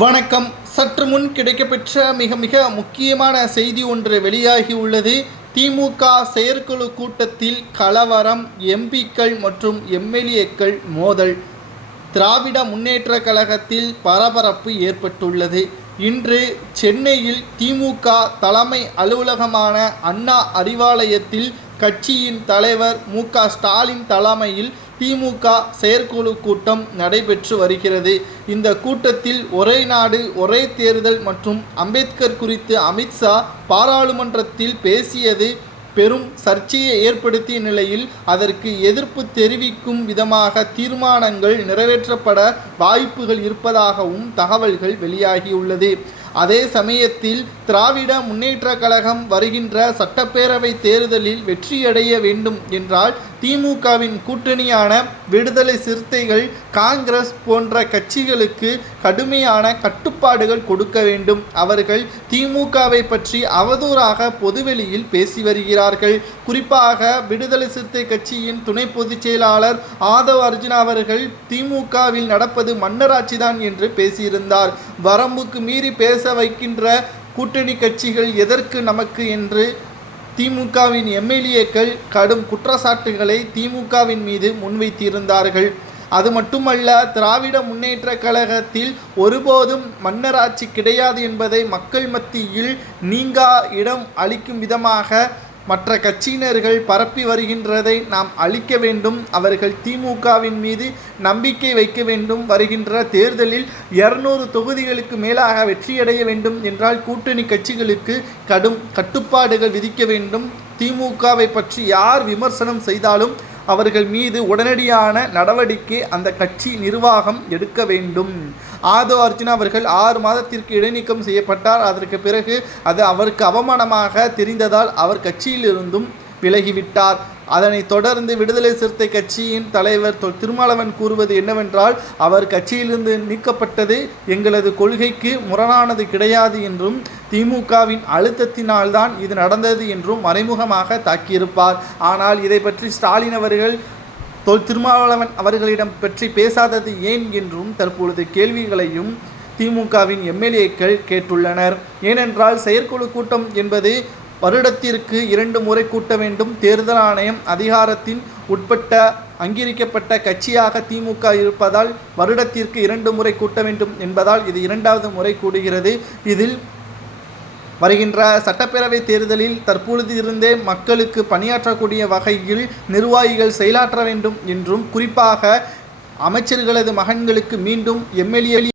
வணக்கம். சற்று முன் கிடைக்கப்பெற்ற மிக மிக முக்கியமான செய்தி ஒன்று வெளியாகி உள்ளது. திமுக செயற்குழு கூட்டத்தில் கலவரம் எம்பிக்கள் மற்றும் எம்எல்ஏக்கள் மோதல். திராவிட முன்னேற்ற கழகத்தில் பரபரப்பு ஏற்பட்டுள்ளது. இன்று சென்னையில் திமுக தலைமை அலுவலகமான அண்ணா அறிவாலயத்தில் கட்சியின் தலைவர் மு க ஸ்டாலின் தலைமையில் திமுக செயற்குழு கூட்டம் நடைபெற்று வருகிறது. இந்த கூட்டத்தில் ஒரே நாடு ஒரே தேர்தல் மற்றும் அம்பேத்கர் குறித்து அமித்ஷா பாராளுமன்றத்தில் பேசியது பெரும் சர்ச்சையை ஏற்படுத்திய நிலையில் அதற்கு எதிர்ப்பு தெரிவிக்கும் விதமாக தீர்மானங்கள் நிறைவேற்றப்பட வாய்ப்புகள் இருப்பதாகவும் தகவல்கள் வெளியாகியுள்ளது. அதே சமயத்தில் திராவிட முன்னேற்ற கழகம் வருகின்ற சட்டப்பேரவை தேர்தலில் வெற்றியடைய வேண்டும் என்றால் திமுகவின் கூட்டணியான விடுதலை சிறுத்தைகள் காங்கிரஸ் போன்ற கட்சிகளுக்கு கடுமையான கட்டுப்பாடுகள் கொடுக்க வேண்டும். அவர்கள் திமுகவை பற்றி அவதூறாக பொதுவெளியில் பேசி வருகிறார்கள். குறிப்பாக விடுதலை சிறுத்தை கட்சியின் துணை பொதுச் செயலாளர் ஆதவ் அர்ஜுனா அவர்கள் திமுகவில் நடப்பது மன்னராட்சிதான் என்று பேசியிருந்தார். வரம்புக்கு மீறி பேச வைக்கின்ற கூட்டணி கட்சிகள் எதற்கு நமக்கு என்று திமுகவின் எம்எல்ஏக்கள் கடும் குற்றச்சாட்டுகளை திமுகவின் மீது முன்வைத்திருந்தார்கள். அது மட்டுமல்ல திராவிட முன்னேற்ற கழகத்தில் ஒருபோதும் மன்னராட்சி கிடையாது என்பதை மக்கள் மத்தியில் நீங்கா இடம் அளிக்கும் விதமாக மற்ற கட்சியினர்கள் பரப்பி வருகின்றதை நாம் அழிக்க வேண்டும். அவர்கள் திமுகவின் மீது நம்பிக்கை வைக்க வேண்டும். வருகின்ற தேர்தலில் இருநூறு தொகுதிகளுக்கு மேலாக வெற்றியடைய வேண்டும் என்றால் கூட்டணி கட்சிகளுக்கு கடும் கட்டுப்பாடுகள் விதிக்க வேண்டும். திமுகவை பற்றி யார் விமர்சனம் செய்தாலும் அவர்கள் மீது உடனடியான நடவடிக்கை அந்த கட்சி நிர்வாகம் எடுக்க வேண்டும். ஆதோ அர்ஜுனா அவர்கள் ஆறு மாதத்திற்கு இடைநீக்கம் செய்யப்பட்டார். அதற்கு பிறகு அது அவருக்கு அவமானமாக தெரிந்ததால் அவர் கட்சியிலிருந்தும் விலகிவிட்டார். அதனைத் தொடர்ந்து விடுதலை சிறுத்தை கட்சியின் தலைவர் தொல் திருமாவளவன் கூறுவது என்னவென்றால் அவர் கட்சியிலிருந்து நீக்கப்பட்டது எங்களது கொள்கைக்கு முரணானது கிடையாது என்றும் திமுகவின் அழுத்தத்தினால்தான் இது நடந்தது என்றும் மறைமுகமாக தாக்கியிருப்பார். ஆனால் இதை பற்றி ஸ்டாலின் அவர்கள் தொல் திருமாவளவன் அவர்களிடம் பற்றி பேசாதது ஏன் என்றும் தற்பொழுது கேள்விகளையும் திமுகவின் எம்எல்ஏக்கள் கேட்டுள்ளனர். ஏனென்றால் செயற்குழு கூட்டம் என்பது வருடத்திற்கு இரண்டு முறை கூட்ட வேண்டும். தேர்தல் ஆணையம் அதிகாரத்தின் உட்பட்ட அங்கீகரிக்கப்பட்ட கட்சியாக திமுக இருப்பதால் வருடத்திற்கு இரண்டு முறை கூட்ட வேண்டும் என்பதால் இது இரண்டாவது முறை கூடுகிறது. இதில் வருகின்ற சட்டப்பேரவை தேர்தலில் தற்பொழுது இருந்தே மக்களுக்கு பணியாற்றக்கூடிய வகையில் நிர்வாகிகள் செயலாற்ற வேண்டும் என்றும் குறிப்பாக அமைச்சர்களது மகன்களுக்கு மீண்டும் எம்எல்ஏ